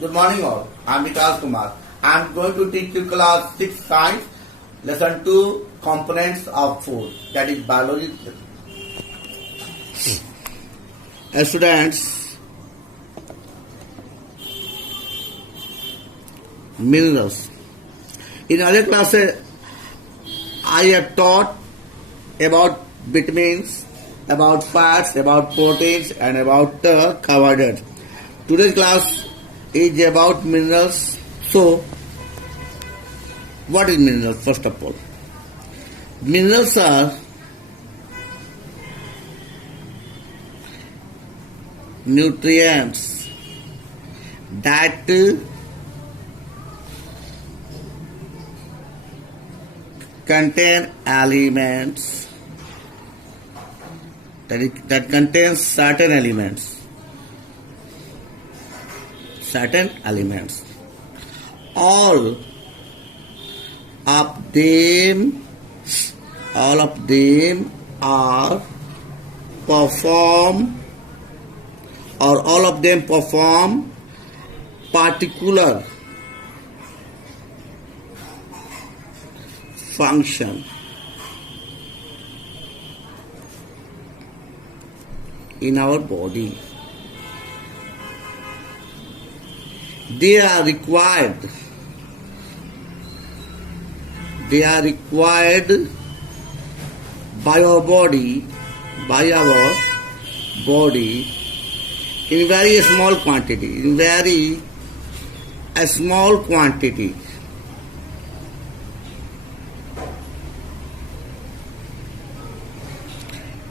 Good morning all. I am Vikas Kumar. I am going to teach you class 6 science, lesson 2 components of food, that is biology. Students, minerals. In other classes, I have taught about vitamins, about fats, about proteins and about carbohydrates. Today's class is about minerals. So, what is minerals first of all? Minerals are nutrients that contain elements that contains certain elements. All of them are perform particular function in our body. They are required by our body in very small quantity.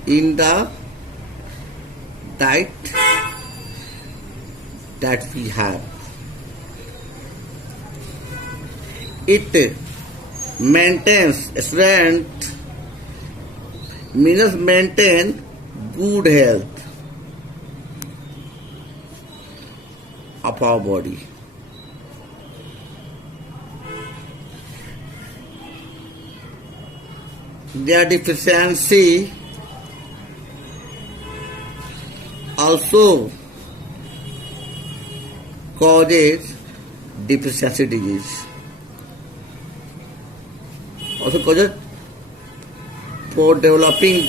In the diet that we have. It maintains strength, means maintain good health of our body. Their deficiency also causes deficiency disease. Also causes for developing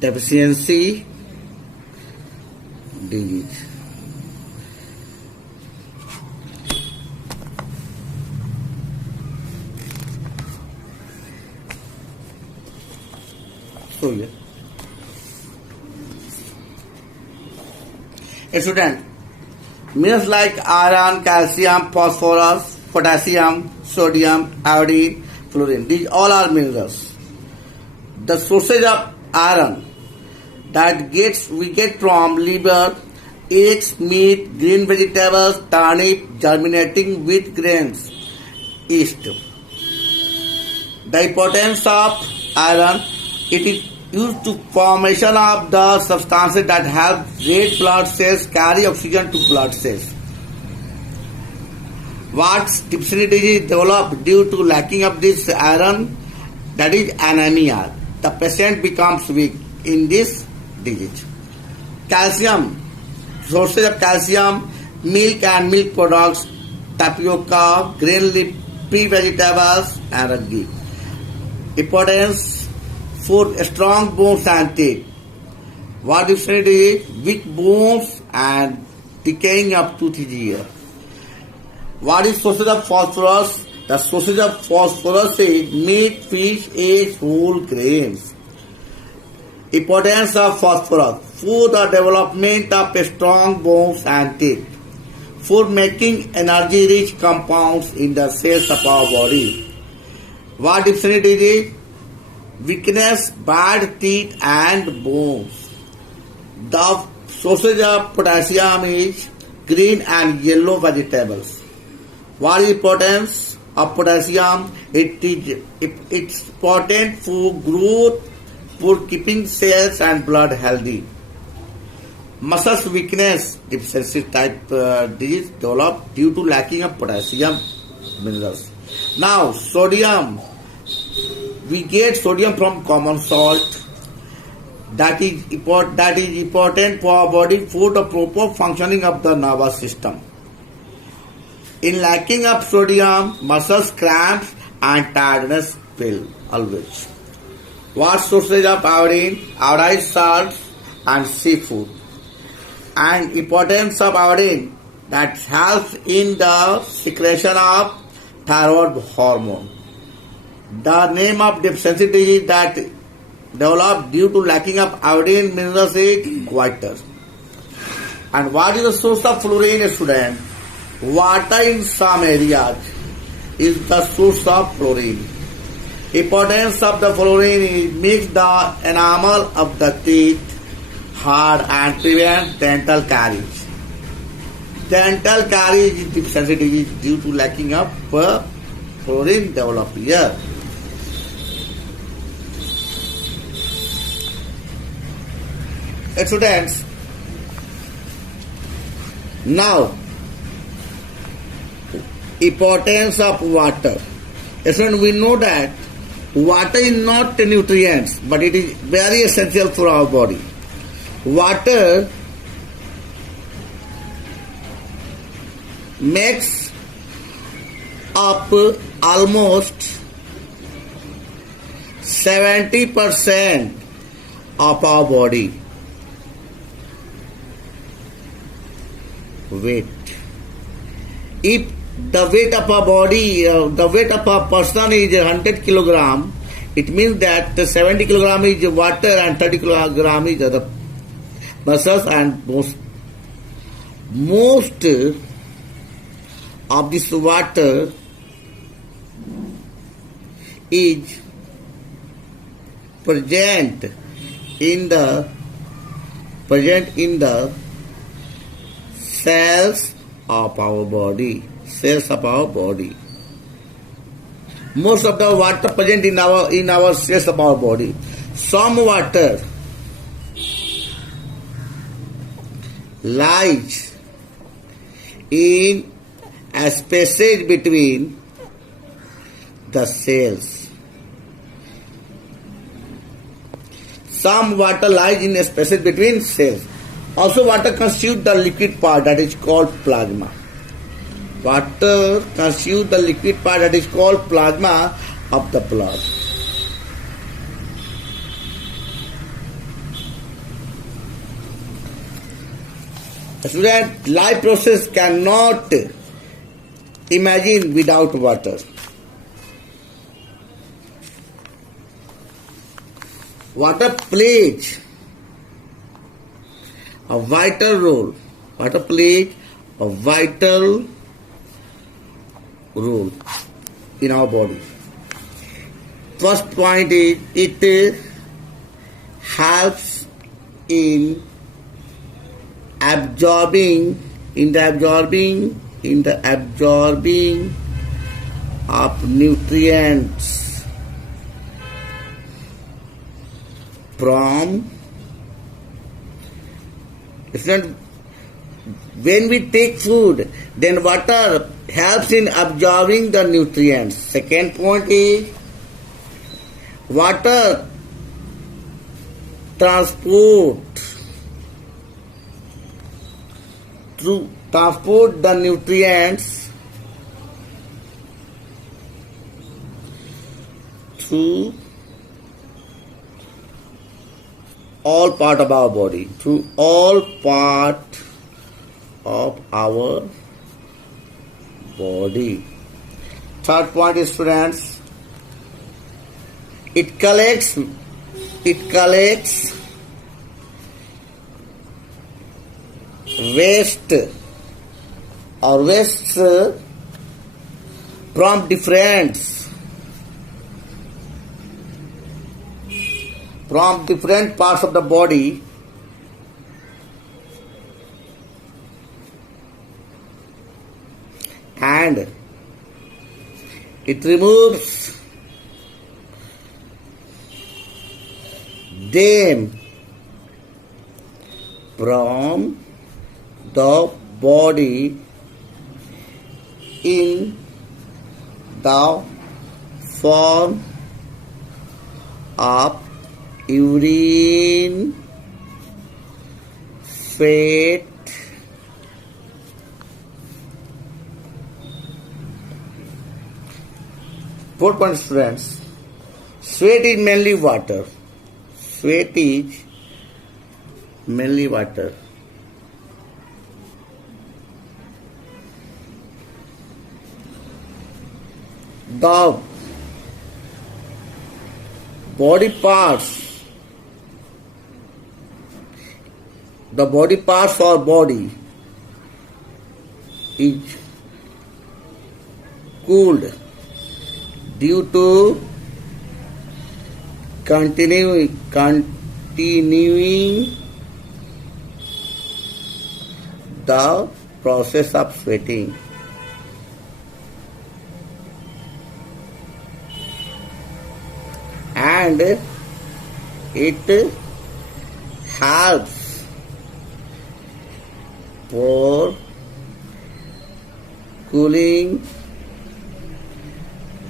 deficiency disease. So yeah. A student, minerals like iron, calcium, phosphorus, potassium, sodium, iodine, fluorine. These all are minerals. The sources of iron that we get from liver, eggs, meat, green vegetables, turnip, germinating wheat grains, yeast. The importance of iron, it is used to formation of the substances that help red blood cells carry oxygen to blood cells. What deficiency disease developed due to lacking of this iron, that is anemia. The patient becomes weak in this disease. Calcium, sources of calcium, milk and milk products, tapioca, green leafy vegetables and ragi. Importance for strong bones and teeth. What deficiency is? Weak bones and decaying of tooth is here. What is sources of phosphorus? The sources of phosphorus is meat, fish, eggs, whole grains. Importance of phosphorus for the development of strong bones and teeth. For making energy-rich compounds in the cells of our body. What deficiency is? Weakness, bad teeth and bones. The sources of potassium is green and yellow vegetables. What is importance of potassium? It's important for growth, for keeping cells and blood healthy. Muscle weakness, deficiency type disease developed due to lacking of potassium minerals. Now, sodium. We get sodium from common salt. that is important for our body for the proper functioning of the nervous system. In lacking of sodium, muscles cramps and tiredness feel always. What sources of iodine? Iodine salts and seafood. And importance of iodine that helps in the secretion of thyroid hormone. The name of deficiency disease that developed due to lacking of iodine minerals is goiter. And what is the source of fluorine, student? Water in some areas is the source of fluorine. Importance of the fluorine is makes the enamel of the teeth hard and prevent dental caries. Dental caries deficiency disease due to lacking of fluorine developed here. Students, now importance of water. Students, we know that water is not nutrients, but it is very essential for our body. Water makes up almost 70% of our body weight. If the weight of a body, the weight of a person is 100 kilogram, it means that 70 kilogram is water and 30 kilogram is the muscles, and most of this water is present in the cells of our body. Cells of our body. Most of the water present in our cells of our body. Some water lies in a spaces between the cells. Some water lies in a spaces between cells. Also, water constitutes the liquid part that is called plasma. Water constitutes the liquid part that is called plasma of the blood. Student, life process cannot imagine without water. Water plays a vital role. Water plays a vital role in our body. First point is it helps in absorbing of nutrients from. It's not when we take food, then water helps in absorbing the nutrients. Second point is water transport the nutrients through all part of our body, through all part of our body. Third point is, students, it collects waste or wastes from different parts of the body and it removes them from the body in the form of urine, fat, four points, friends. Sweat is mainly water. Sweat is mainly water. The body parts, or body is cooled due to continuing the process of sweating. And it helps for cooling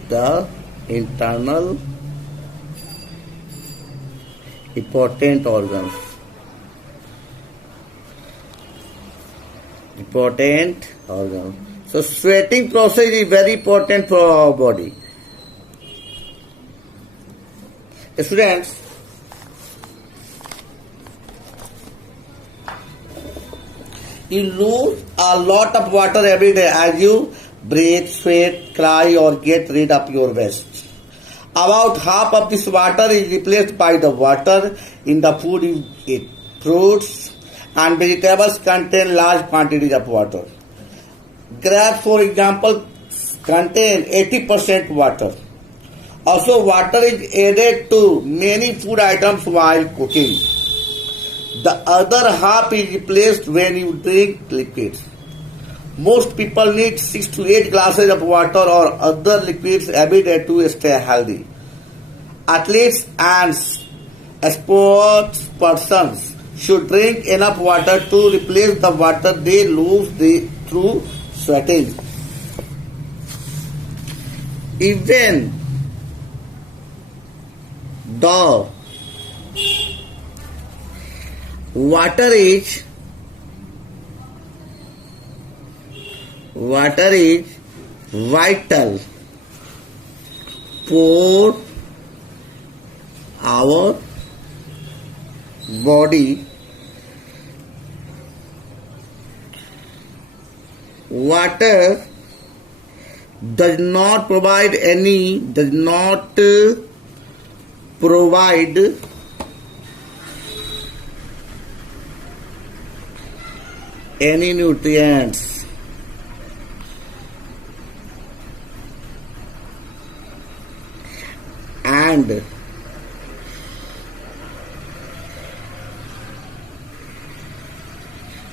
the internal important organs. So sweating process is very important for our body. Students, you lose a lot of water every day as you breathe, sweat, cry, or get rid of your waste. About half of this water is replaced by the water in the food you eat. Fruits and vegetables contain large quantities of water. Grapes, for example, contain 80% water. Also, water is added to many food items while cooking. The other half is replaced when you drink liquids. Most people need 6 to 8 glasses of water or other liquids every day to stay healthy. Athletes and sports persons should drink enough water to replace the water they lose through sweating. Even the water is vital for our body. Water does not provide any nutrients. And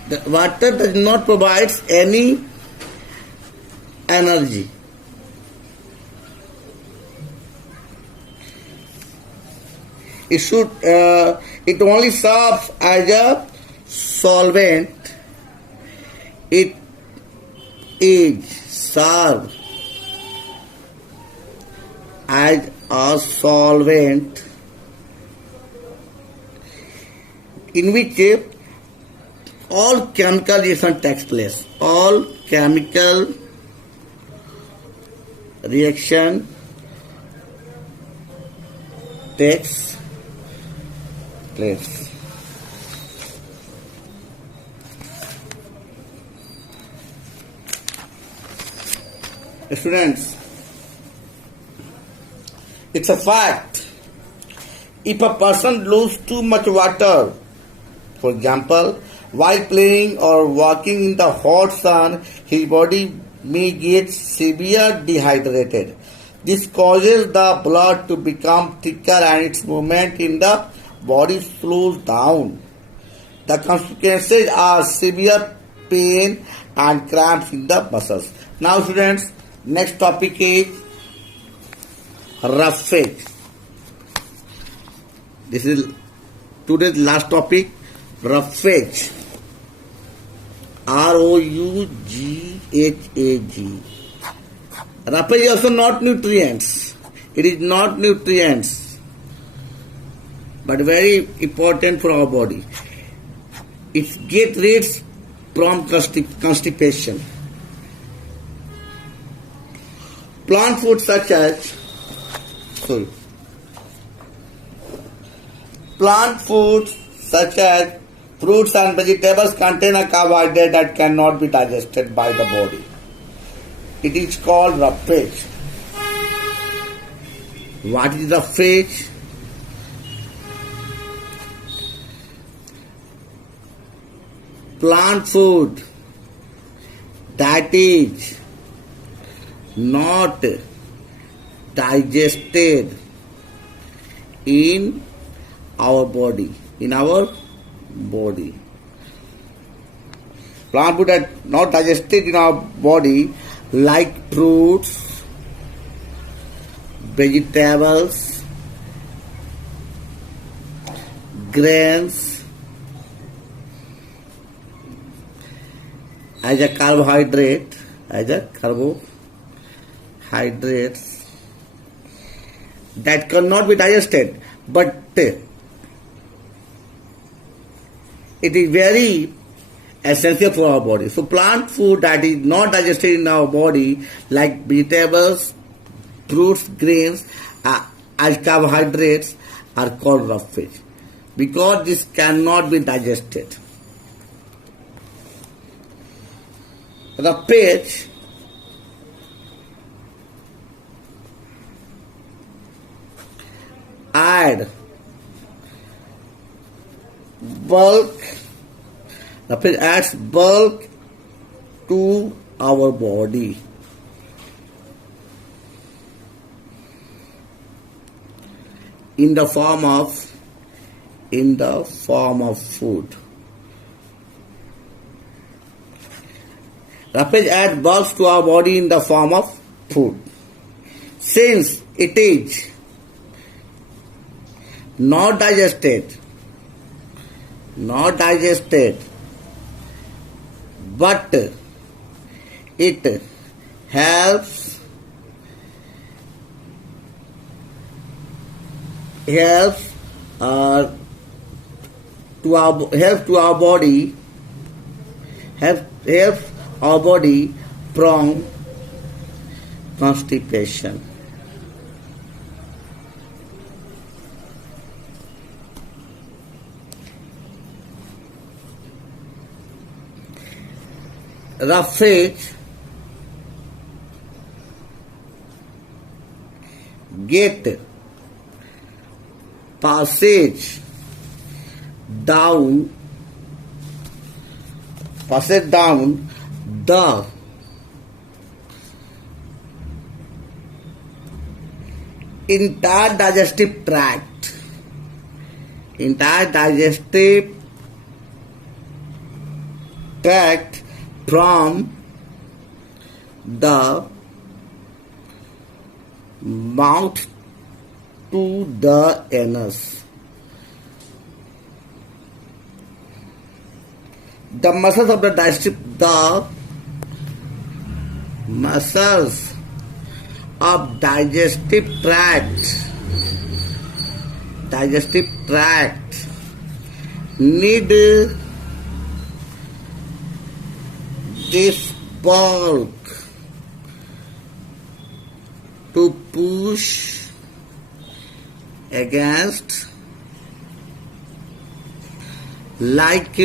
the water does not provide any energy. It only serves as a solvent. It is served as a solvent in which all chemical reaction takes place. All chemical reaction takes place. Students, it's a fact. If a person loses too much water, for example, while playing or walking in the hot sun, his body may get severe dehydrated. This causes the blood to become thicker and its movement in the body slows down. The consequences are severe pain and cramps in the muscles. Now students, next topic is roughage. This is today's last topic, roughage. Roughage. Roughage is also not nutrients. It is not nutrients. but very important for our body. It gets rid from constipation. Plant foods such as fruits and vegetables contain a carbohydrate that cannot be digested by the body. It is called roughage. What is roughage? Plant food that is not digested in our body. Plant food that not digested in our body, like fruits, vegetables, grains, as a carbohydrates that cannot be digested, but it is very essential for our body. So plant food that is not digested in our body, like vegetables, fruits, grains, as carbohydrates, are called roughage, because this cannot be digested. Roughage adds bulk to our body. In the form of food. Roughage adds bulk to our body in the form of food. Since it is not digested, but it helps to our body, helps our body from constipation. Roughage get passage down the entire digestive tract, from the mouth to the anus. The muscles of the digestive tract need this bulk to push against, like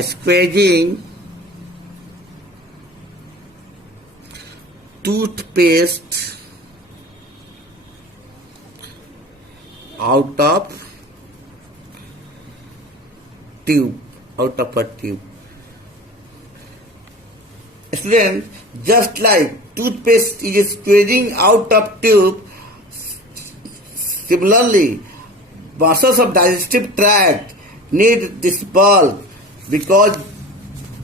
squeezing toothpaste out of a tube. Students, just like toothpaste is squeezing out of tube, similarly, muscles of digestive tract need this bulk, because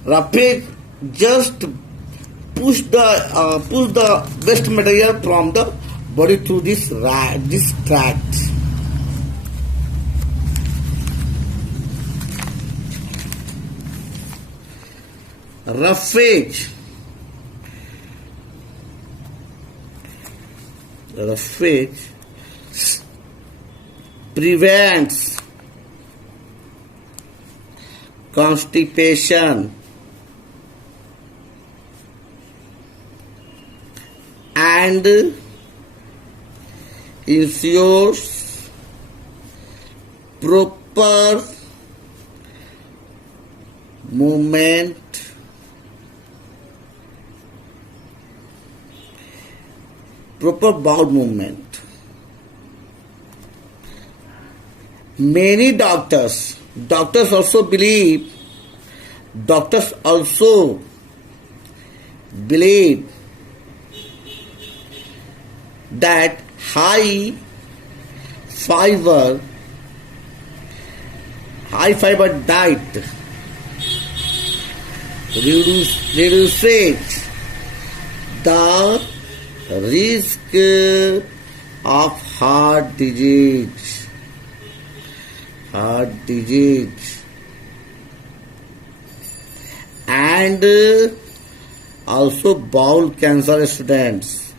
roughage just push the waste material from the body through this tract. Roughage prevents constipation and ensures proper movement proper bowel movement. Many doctors also believe that high fiber diet reduces the risk of heart disease and also bowel cancer students.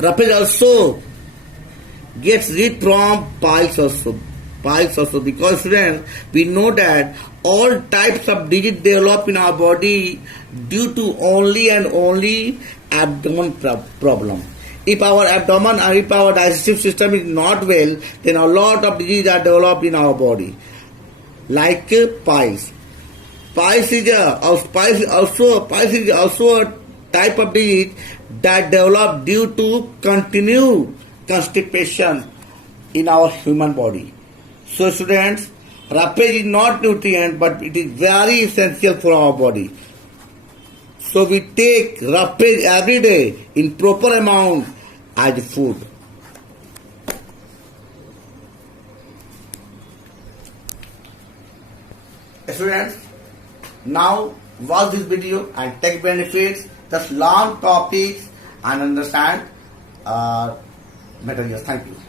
Roughage also gets rid from piles also because students, we know that all types of disease develop in our body due to only and only abdomen problem. If our abdomen or if our digestive system is not well, then a lot of diseases are developed in our body, like piles. Piles is also a type of disease that develop due to continued constipation in our human body. So students, roughage is not nutrient, but it is very essential for our body. So we take roughage every day in proper amount as food. Students, now watch this video and take benefits, just learn topics and understand materials. Thank you.